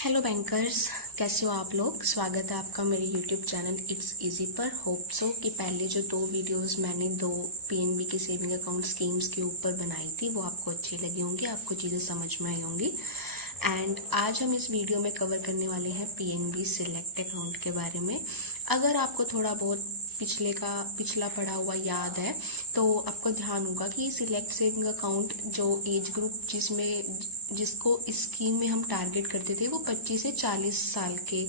Hello bankers, कैसे हो आप लोग। स्वागत है आपका मेरे यूट्यूब चैनल इट्स इजी पर। होप सो कि पहले जो दो वीडियोस मैंने दो पीएनबी के सेविंग अकाउंट स्कीम्स के ऊपर बनाई थी वो आपको अच्छी लगी होंगी, आपको चीज़ें समझ में आई होंगी। एंड आज हम इस वीडियो में कवर करने वाले हैं पीएनबी सिलेक्ट अकाउंट के बारे में। अगर आपको थोड़ा बहुत पिछला पढ़ा हुआ याद है तो आपको ध्यान होगा कि सिलेक्ट सेविंग अकाउंट जो एज ग्रुप जिसको इस स्कीम में हम टारगेट करते थे वो 25 से 40 साल के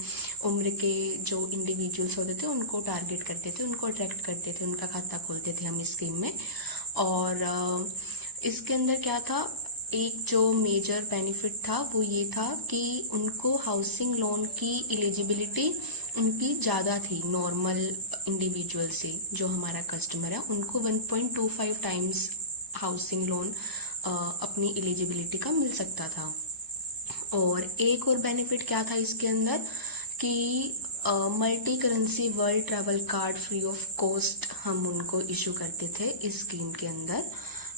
उम्र के जो इंडिविजुअल्स होते थे उनको टारगेट करते थे, उनको अट्रैक्ट करते थे, उनका खाता खोलते थे हम इस स्कीम में। और इसके अंदर क्या था, एक जो मेजर बेनिफिट था वो ये था कि उनको हाउसिंग लोन की एलिजिबिलिटी उनकी ज़्यादा थी नॉर्मल इंडिविजुअल से। जो हमारा कस्टमर है उनको 1.25 टाइम्स हाउसिंग लोन अपनी एलिजिबिलिटी का मिल सकता था। और एक और बेनिफिट क्या था इसके अंदर कि multi currency world travel card free of cost हम उनको इशू करते थे इस स्कीम के अंदर।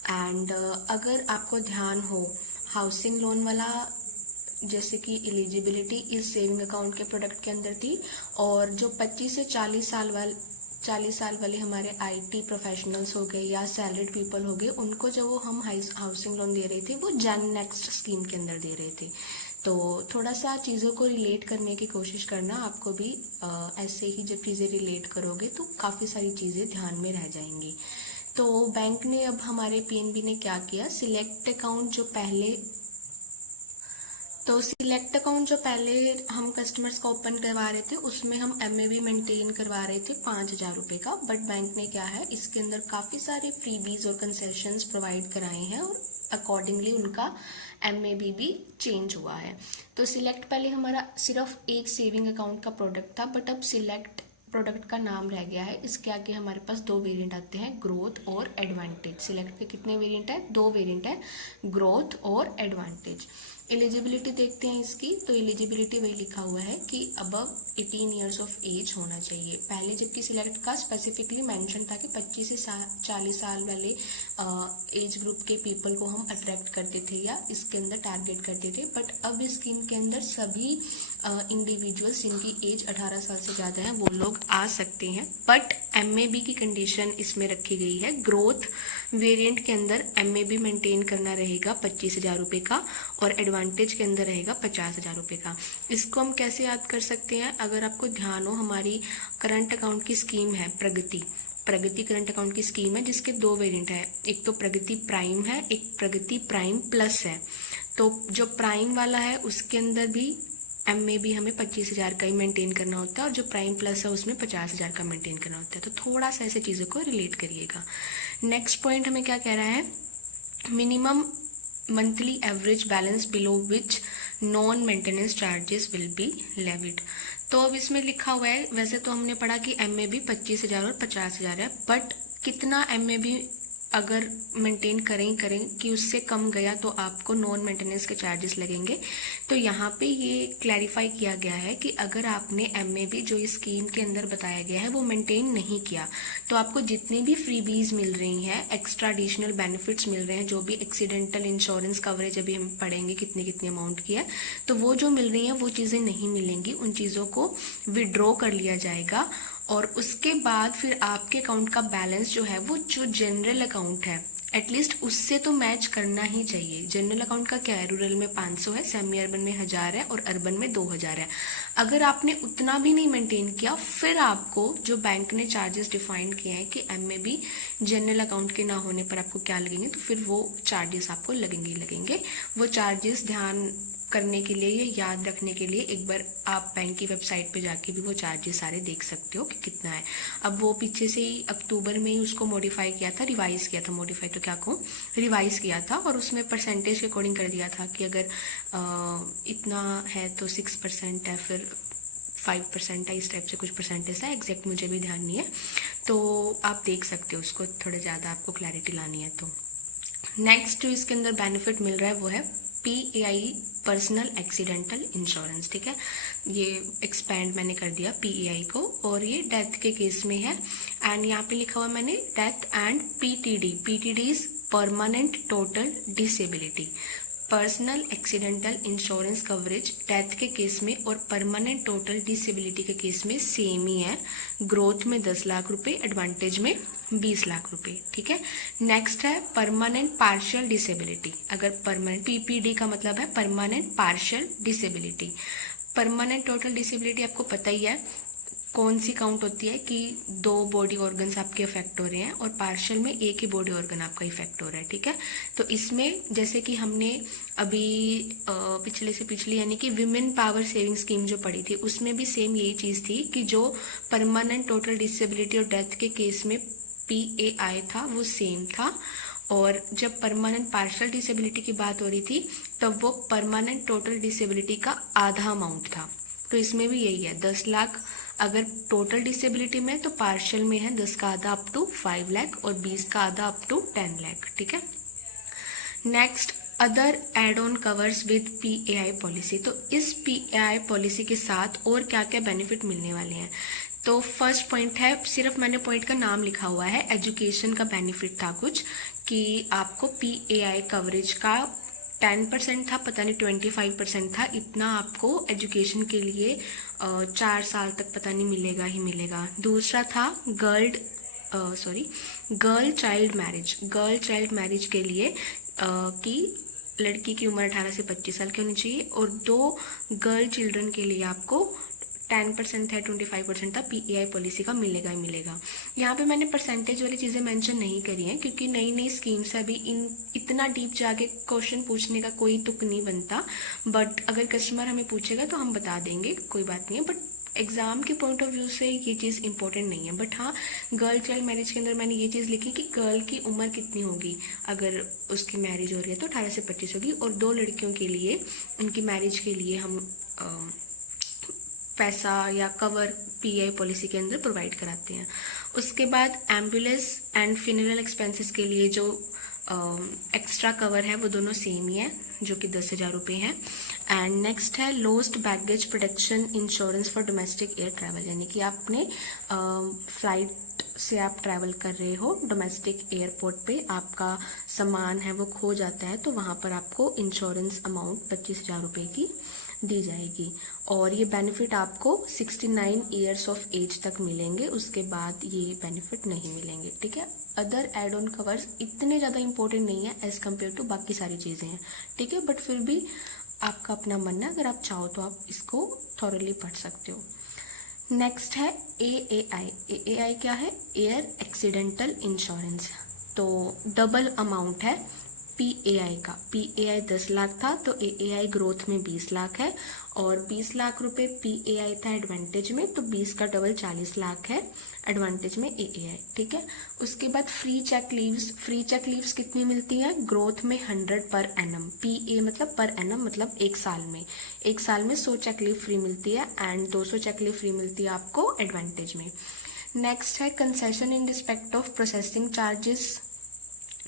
एंड अगर आपको ध्यान हो, हाउसिंग लोन वाला जैसे कि एलिजिबिलिटी इस सेविंग अकाउंट के प्रोडक्ट के अंदर थी, और जो 25 से 40 साल वाले हमारे आईटी प्रोफेशनल्स हो गए या सैलरीड पीपल हो गए, उनको जब वो हम हाउसिंग लोन दे रहे थे वो जन नेक्स्ट स्कीम के अंदर दे रहे थे। तो थोड़ा सा चीज़ों को रिलेट करने की कोशिश करना, आपको भी ऐसे ही जब चीज़ें रिलेट करोगे तो काफ़ी सारी चीज़ें ध्यान में रह जाएंगी। तो बैंक ने अब हमारे पीएनबी ने क्या किया, सिलेक्ट अकाउंट जो पहले हम कस्टमर्स को ओपन करवा रहे थे उसमें हम एमएबी मेंटेन करवा रहे थे 5,000 रुपये का। बट बैंक ने क्या है, इसके अंदर काफ़ी सारे फ्रीबीज और कंसेशंस प्रोवाइड कराए हैं और अकॉर्डिंगली उनका एमएबी भी चेंज हुआ है। तो सिलेक्ट पहले हमारा सिर्फ एक सेविंग अकाउंट का प्रोडक्ट था, बट अब सिलेक्ट प्रोडक्ट का नाम रह गया है। इसके आगे हमारे पास दो वेरिएंट आते हैं, ग्रोथ और एडवांटेज। सिलेक्ट के कितने वेरिएंट है, दो वेरिएंट है, ग्रोथ और एडवांटेज। एलिजिबिलिटी देखते हैं इसकी, तो एलिजिबिलिटी वही लिखा हुआ है कि अबव 18 ईयर्स ऑफ एज होना चाहिए। पहले जबकि सिलेक्ट का स्पेसिफिकली मेंशन था कि 25 से 40 साल वाले एज ग्रुप के पीपल को हम अट्रैक्ट करते थे या इसके अंदर टारगेट करते थे, बट अब इस स्कीम के अंदर सभी इंडिविजुअल्स जिनकी एज 18 साल से ज़्यादा है वो लोग आ सकते हैं। बट एमएबी की कंडीशन इसमें रखी गई है, ग्रोथ वेरिएंट के अंदर एमएबी मेंटेन करना रहेगा 25,000 रुपये का और एडवांटेज के अंदर रहेगा 50,000 रुपये का। इसको हम कैसे याद कर सकते हैं, अगर आपको ध्यान हो, हमारी करंट अकाउंट की स्कीम है प्रगति करंट अकाउंट की स्कीम है जिसके दो वेरिएंट है, एक तो प्रगति प्राइम है, एक प्रगति प्राइम प्लस है। तो जो प्राइम वाला है उसके अंदर भी एमएबी हमें 25,000 का ही मेंटेन करना होता है और जो प्राइम प्लस है उसमें 50,000 का मेंटेन करना होता है। तो थोड़ा सा ऐसे चीज़ों को रिलेट करिएगा। नेक्स्ट पॉइंट हमें क्या कह रहा है, minimum monthly average balance below which non maintenance charges will be levied. तो अब इसमें लिखा हुआ है, वैसे तो हमने पढ़ा कि एमएबी 25,000 और 50,000 है, बट कितना एमएबी अगर मेंटेन करें कि उससे कम गया तो आपको नॉन मेंटेनेंस के चार्जेस लगेंगे। तो यहाँ पे ये क्लैरिफाई किया गया है कि अगर आपने एमएबी जो इस स्कीम के अंदर बताया गया है वो मेंटेन नहीं किया तो आपको जितनी भी फ्रीबीज मिल रही हैं, एक्स्ट्रा एडिशनल बेनिफिट्स मिल रहे हैं, जो भी एक्सीडेंटल इंश्योरेंस कवरेज अभी हम पढ़ेंगे कितनी अमाउंट की है, तो वो जो मिल रही हैं वो चीज़ें नहीं मिलेंगी, उन चीज़ों को विड्रॉ कर लिया जाएगा। और उसके बाद फिर आपके अकाउंट का बैलेंस जो है वो जो जनरल अकाउंट है एटलीस्ट उससे तो मैच करना ही चाहिए। जनरल अकाउंट का क्या है, रूरल में 500 है, सेमी अर्बन में 1000 है और अर्बन में 2000 है। अगर आपने उतना भी नहीं मेंटेन किया फिर आपको जो बैंक ने चार्जेस डिफाइन किए हैं कि एमएबी जनरल अकाउंट के ना होने पर आपको क्या लगेंगे, तो फिर वो चार्जेस आपको लगेंगे। वो चार्जेस ध्यान करने के लिए या याद रखने के लिए एक बार आप बैंक की वेबसाइट पे जाके भी वो चार्जेस सारे देख सकते हो कि कितना है। अब वो पीछे से ही अक्टूबर में ही उसको मॉडिफाई किया था, रिवाइज किया था, मॉडिफाई तो क्या कहूँ, रिवाइज किया था, और उसमें परसेंटेज के अकॉर्डिंग कर दिया था कि अगर इतना है तो 6% है, फिर 5% है, इस टाइप से कुछ परसेंटेज है, एग्जैक्ट मुझे भी ध्यान नहीं है। तो आप देख सकते हो उसको, थोड़ा ज़्यादा आपको क्लैरिटी लानी है तो। नेक्स्ट जो इसके अंदर बेनिफिट मिल रहा है वो है पीएआई पर्सनल एक्सीडेंटल इंश्योरेंस। ठीक है, ये एक्सपैंड मैंने कर दिया पीएआई को, और ये डेथ के केस में है। एंड यहाँ पे लिखा हुआ मैंने death and PTD is permanent total disability. Personal accidental insurance coverage death के केस में और परमानेंट टोटल डिसेबिलिटी के केस में सेम ही है। ग्रोथ में 10 लाख रुपए, एडवांटेज में 20 लाख रुपए। ठीक है। नेक्स्ट है परमानेंट पार्शियल डिसेबिलिटी। अगर परमानेंट, पीपीडी का मतलब है permanent partial disability. Permanent total disability आपको पता ही है कौन सी काउंट होती है कि 2 बॉडी ऑर्गन्स आपके इफेक्ट हो रहे हैं और पार्शियल में एक ही बॉडी ऑर्गन आपका इफेक्ट हो रहा है। ठीक है। तो इसमें जैसे कि हमने अभी पिछले से पिछली यानी कि विमेन पावर सेविंग स्कीम जो पड़ी थी उसमें भी सेम यही चीज थी कि जो परमानेंट टोटल डिसेबिलिटी और डेथ के केस में PAI था वो सेम था, और जब परमानेंट पार्शियल डिसेबिलिटी की बात हो रही थी तब वो परमानेंट टोटल डिसेबिलिटी का आधा अमाउंट था। तो इसमें भी यही है 10 लाख अगर टोटल डिसेबिलिटी में, तो पार्शियल में है 10 का आधा अप टू 5 लाख और 20 का आधा अप टू 10 लाख। ठीक है। Next other add on covers with PAI policy. तो इस PAI पॉलिसी के साथ और क्या क्या बेनिफिट मिलने वाले हैं। तो फर्स्ट पॉइंट है, सिर्फ मैंने पॉइंट का नाम लिखा हुआ है, एजुकेशन का बेनिफिट था कुछ कि आपको PAI कवरेज का 10% था, पता नहीं 25% था, इतना आपको एजुकेशन के लिए 4 साल तक पता नहीं मिलेगा ही मिलेगा। दूसरा था गर्ल चाइल्ड मैरिज के लिए कि लड़की की उम्र 18 से 25 साल की होनी चाहिए, और 2 गर्ल चिल्ड्रन के लिए आपको 10% है, 25% था, PAI पॉलिसी का मिलेगा ही मिलेगा। यहाँ पे मैंने परसेंटेज वाली चीज़ें मेंशन नहीं करी हैं क्योंकि नई नई स्कीम्स है, अभी इतना डीप जाके क्वेश्चन पूछने का कोई तुक नहीं बनता, बट अगर कस्टमर हमें पूछेगा तो हम बता देंगे, कोई बात नहीं है। बट एग्जाम के पॉइंट ऑफ व्यू से ये चीज़ इंपॉर्टेंट नहीं है। बट हाँ, गर्ल चाइल्ड मैरिज के अंदर मैंने ये चीज़ लिखी कि गर्ल की उम्र कितनी होगी अगर उसकी मैरिज हो रही है तो 18 से 25 होगी, और 2 लड़कियों के लिए उनकी मैरिज के लिए हम पैसा या कवर PAI पॉलिसी के अंदर प्रोवाइड कराते हैं। उसके बाद एम्बुलेंस एंड फ्यूनरल एक्सपेंसेस के लिए जो एक्स्ट्रा कवर है वो दोनों सेम ही है, जो कि 10,000 रुपये हैं। एंड नेक्स्ट है lost baggage protection insurance for domestic air travel, यानी कि आपने फ्लाइट से आप ट्रैवल कर रहे हो, डोमेस्टिक एयरपोर्ट पे आपका सामान है वो खो जाता है, तो वहाँ पर आपको इंश्योरेंस अमाउंट 25,000 रुपये की दी जाएगी, और ये बेनिफिट आपको 69 ईयर्स ऑफ एज तक मिलेंगे, उसके बाद ये बेनिफिट नहीं मिलेंगे। ठीक है। अदर एड ऑन कवर्स इतने ज़्यादा इंपॉर्टेंट नहीं है एज कम्पेयर टू बाकी सारी चीज़ें हैं। ठीक है। बट फिर भी आपका अपना मन है, अगर आप चाहो तो आप इसको थॉरली पढ़ सकते हो। नेक्स्ट है AAI क्या है? Air accidental insurance. तो डबल अमाउंट है PAI का। PAI 10 लाख था तो AAI ग्रोथ में 20 लाख है, और 20 लाख रुपए PAI था एडवांटेज में, तो 20 का डबल 40 लाख है एडवांटेज में AAI। ठीक है। उसके बाद फ्री चेक लीव्स कितनी मिलती हैं? ग्रोथ में 100 पर एनम। PA मतलब पर एनम मतलब एक साल में 100 चेक लीव फ्री मिलती है, एंड 200 चेक लीव फ्री मिलती है आपको एडवांटेज में। नेक्स्ट है concession in respect of processing charges,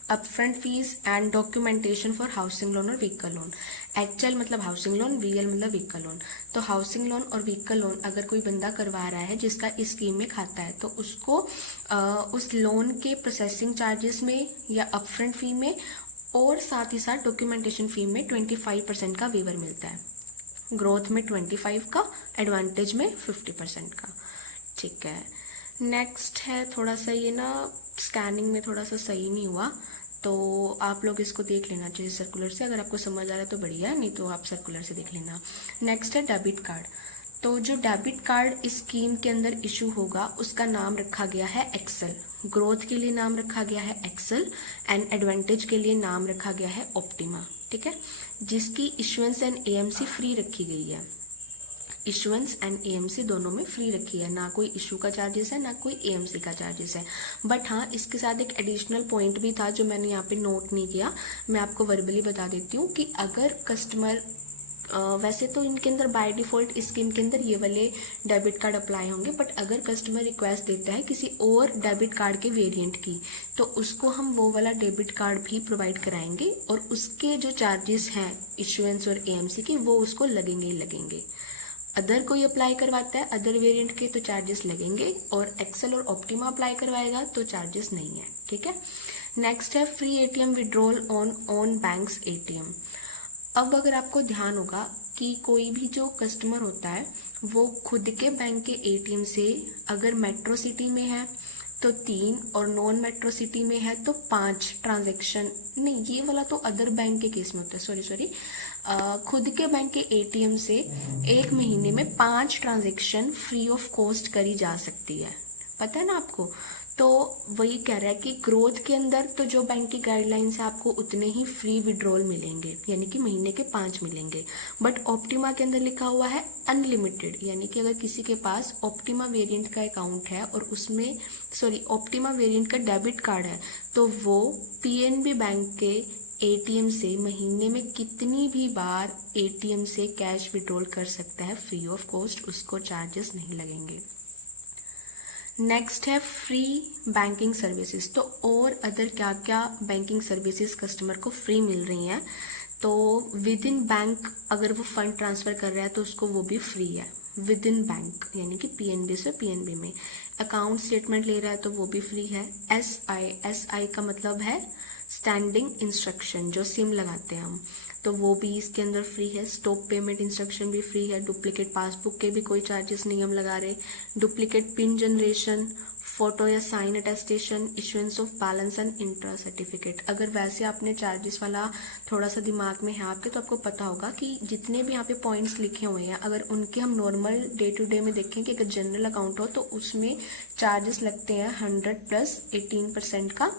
upfront fees and documentation for housing loan और व्हीकल लोन। HL मतलब हाउसिंग लोन, VL मतलब व्हीकल लोन। तो हाउसिंग लोन और व्हीकल लोन अगर कोई बंदा करवा रहा है जिसका इस स्कीम में खाता है, तो उसको उस लोन के प्रोसेसिंग चार्जेस में या अपफ्रंट फी में और साथ ही साथ डॉक्यूमेंटेशन फी में 25% का वेवर मिलता है। ग्रोथ में 25 का, एडवांटेज में 50% का। ठीक है। नेक्स्ट है थोड़ा सा ये ना स्कैनिंग में थोड़ा सा सही नहीं हुआ, तो आप लोग इसको देख लेना चाहिए सर्कुलर से, अगर आपको समझ आ रहा है तो बढ़िया, नहीं तो आप सर्कुलर से देख लेना। नेक्स्ट है डेबिट कार्ड। तो जो डेबिट कार्ड इस स्कीम के अंदर इशू होगा उसका नाम रखा गया है एक्सेल। ग्रोथ के लिए नाम रखा गया है एक्सेल, एंड एडवांटेज के लिए नाम रखा गया है ऑप्टिमा। ठीक है। जिसकी इशुएंस एंड AMC फ्री रखी गई है। इशुएंस एंड AMC दोनों में फ्री रखी है, ना कोई इशू का चार्जेस है ना कोई AMC का चार्जेस है। बट हाँ, इसके साथ एक एडिशनल पॉइंट भी था जो मैंने यहाँ पे नोट नहीं किया, मैं आपको वर्बली बता देती हूँ कि अगर कस्टमर वैसे तो इनके अंदर बाय डिफॉल्ट इस स्कीम के अंदर ये वाले डेबिट कार्ड अप्लाई होंगे, बट अगर कस्टमर रिक्वेस्ट देता है किसी और डेबिट कार्ड के वेरिएंट की, तो उसको हम वो वाला डेबिट कार्ड भी प्रोवाइड कराएंगे, और उसके जो चार्जेस हैं इशुएंस और AMC के वो उसको लगेंगे ही लगेंगे। अदर कोई अप्लाई करवाता है अदर वेरिएंट के तो चार्जेस लगेंगे, और एक्सेल और ऑप्टिमा अप्लाई करवाएगा तो चार्जेस नहीं है। ठीक है। नेक्स्ट है free ATM withdrawal on banks ATM। अब अगर आपको ध्यान होगा कि कोई भी जो कस्टमर होता है वो खुद के बैंक के एटीएम से अगर मेट्रो सिटी में है तो 3 और नॉन मेट्रो सिटी में है तो 5 ट्रांजैक्शन, नहीं ये वाला तो अदर बैंक के केस में होता है, सॉरी, खुद के बैंक के एटीएम से एक महीने में 5 ट्रांजैक्शन फ्री ऑफ कॉस्ट करी जा सकती है, पता है ना आपको। तो वही कह रहा है कि ग्रोथ के अंदर तो जो बैंक की गाइडलाइंस है आपको उतने ही फ्री विड्रॉल मिलेंगे, यानी कि महीने के 5 मिलेंगे। बट ऑप्टिमा के अंदर लिखा हुआ है अनलिमिटेड, यानी कि अगर किसी के पास ऑप्टिमा वेरिएंट का अकाउंट है और उसमें ऑप्टिमा वेरिएंट का डेबिट कार्ड है तो वो पीएनबी बैंक के एटीएम से महीने में कितनी भी बार एटीएम से कैश विड्रॉल कर सकता है फ्री ऑफ कॉस्ट, उसको चार्जेस नहीं लगेंगे। नेक्स्ट है फ्री बैंकिंग सर्विसेज। तो और अदर क्या क्या बैंकिंग सर्विसेज कस्टमर को फ्री मिल रही हैं, तो विद इन बैंक अगर वो फंड ट्रांसफर कर रहा है तो उसको वो भी फ्री है विद इन बैंक, यानी कि पीएनबी से पीएनबी में। अकाउंट स्टेटमेंट ले रहा है तो वो भी फ्री है। एसआई का मतलब है स्टैंडिंग इंस्ट्रक्शन, जो सिम लगाते हैं हम, तो वो भी इसके अंदर फ्री है। स्टॉप पेमेंट इंस्ट्रक्शन भी फ्री है। डुप्लीकेट पासबुक के भी कोई चार्जेस नहीं हम लगा रहे। डुप्लीकेट पिन जनरेशन, फोटो या sign attestation, issuance of balance and intra certificate. अगर वैसे आपने चार्जेस वाला थोड़ा सा दिमाग में है आपके तो आपको पता होगा कि जितने भी यहाँ पे पॉइंट्स लिखे हुए हैं अगर उनके हम नॉर्मल डे टू डे में देखें कि अगर जनरल अकाउंट हो तो उसमें चार्जेस लगते हैं 100 प्लस 18% का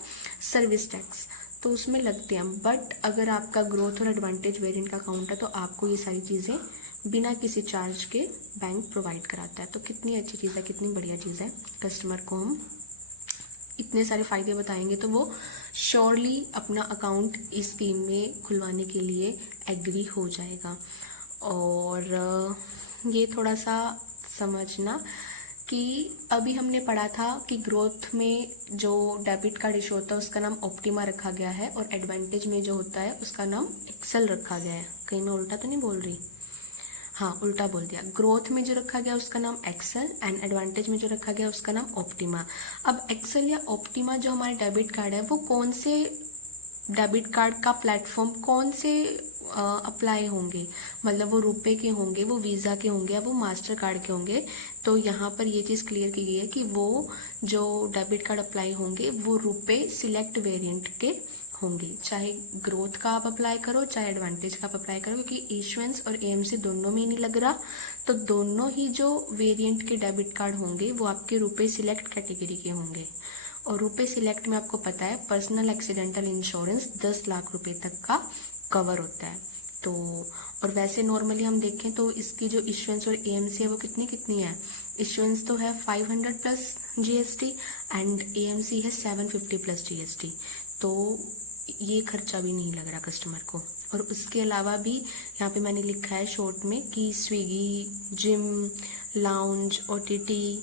सर्विस टैक्स, तो उसमें लगते हैं। बट अगर आपका ग्रोथ और एडवांटेज वेरिएंट का अकाउंट है तो आपको ये सारी चीज़ें बिना किसी चार्ज के बैंक प्रोवाइड कराता है। तो कितनी अच्छी चीज़ है, कितनी बढ़िया चीज़ है। कस्टमर को हम इतने सारे फायदे बताएंगे तो वो श्योरली अपना अकाउंट इस स्कीम में खुलवाने के लिए एग्री हो जाएगा। और ये थोड़ा सा समझना कि अभी हमने पढ़ा था कि ग्रोथ में जो डेबिट कार्ड इशू होता है उसका नाम ऑप्टिमा रखा गया है और एडवांटेज में जो होता है उसका नाम एक्सेल रखा गया है। कहीं मैं उल्टा तो नहीं बोल रही? हाँ, उल्टा बोल दिया। ग्रोथ में जो रखा गया उसका नाम एक्सेल एंड एडवांटेज में जो रखा गया उसका नाम ऑप्टिमा। अब एक्सेल या ऑप्टिमा जो हमारे डेबिट कार्ड है वो कौन से डेबिट कार्ड का प्लेटफॉर्म कौन से अप्लाई होंगे, मतलब वो रुपए के होंगे, वो वीज़ा के होंगे या वो मास्टर कार्ड के होंगे। तो यहाँ पर ये चीज़ क्लियर की गई है कि वो जो डेबिट कार्ड अप्लाई होंगे वो रुपए सिलेक्ट वेरिएंट के होंगे, चाहे ग्रोथ का आप अप्लाई करो चाहे एडवांटेज का आप अप्लाई करो, क्योंकि इशुएंस और एएमसी दोनों में ही नहीं लग रहा। तो दोनों ही जो वेरिएंट के डेबिट कार्ड होंगे वो आपके रुपए सिलेक्ट कैटेगरी के होंगे। और रुपए सिलेक्ट में आपको पता है पर्सनल एक्सीडेंटल इंश्योरेंस 10 लाख रुपए तक का कवर होता है। तो और वैसे नॉर्मली हम देखें तो इसकी जो इशुएंस और एएमसी है वो कितनी है। इशुएंस तो है 500 प्लस जीएसटी एंड एएमसी है 750 प्लस जीएसटी। तो ये खर्चा भी नहीं लग रहा कस्टमर को। और उसके अलावा भी यहाँ पे मैंने लिखा है शॉर्ट में कि Swiggy, gym, lounge, OTT,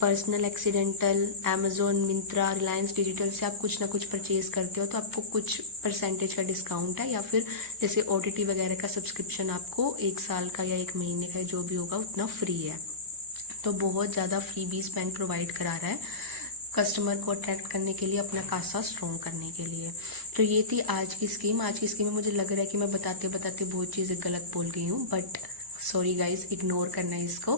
personal accidental, Amazon, Myntra, Reliance digital से आप कुछ ना कुछ परचेज करते हो तो आपको कुछ परसेंटेज का डिस्काउंट है, या फिर जैसे ओटीटी वगैरह का सब्सक्रिप्शन आपको 1 साल का या 1 महीने का जो भी होगा उतना फ्री है। तो बहुत ज़्यादा फ्रीबीज बैंक प्रोवाइड करा रहा है कस्टमर को अट्रैक्ट करने के लिए, अपना कासा स्ट्रॉन्ग करने के लिए। तो ये थी आज की स्कीम। आज की स्कीम में मुझे लग रहा है कि मैं बताते बताते बहुत चीज़ें गलत बोल गई हूँ, बट सॉरी गाइज, इग्नोर करना है इसको।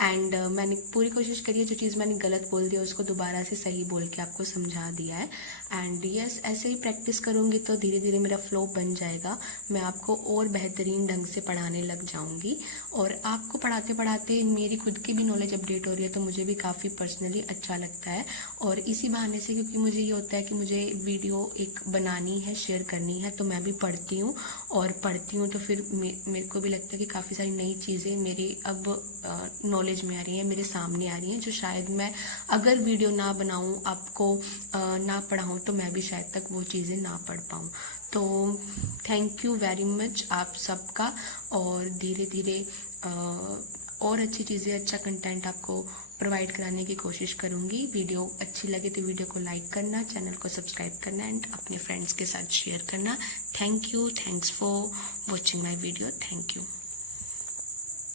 एंड मैंने पूरी कोशिश करी है जो चीज़ मैंने गलत बोल दिया उसको दोबारा से सही बोल के आपको समझा दिया है। एंड यस, ऐसे ही प्रैक्टिस करूँगी तो धीरे धीरे मेरा फ्लो बन जाएगा, मैं आपको और बेहतरीन ढंग से पढ़ाने लग जाऊँगी। और आपको पढ़ाते पढ़ाते मेरी खुद की भी नॉलेज अपडेट हो रही है तो मुझे भी काफ़ी पर्सनली अच्छा लगता है। और इसी बहाने से, क्योंकि मुझे ये होता है कि मुझे वीडियो एक बनानी है, शेयर करनी है, तो मैं भी पढ़ती हूँ और पढ़ती हूँ तो फिर मेरे को भी लगता है कि काफ़ी सारी नई चीज़ें मेरी अब नॉलेज में आ रही हैं, मेरे सामने आ रही हैं, जो शायद मैं अगर वीडियो ना बनाऊं, आपको ना पढ़ाऊं तो मैं भी शायद तक वो चीज़ें ना पढ़ पाऊं। तो थैंक यू वेरी मच आप सबका। और धीरे धीरे और अच्छी चीज़ें, अच्छा कंटेंट आपको प्रोवाइड कराने की कोशिश करूँगी। वीडियो अच्छी लगे तो वीडियो को लाइक करना, चैनल को सब्सक्राइब करना एंड अपने फ्रेंड्स के साथ शेयर करना। Thank you, thanks for watching my video, thank you.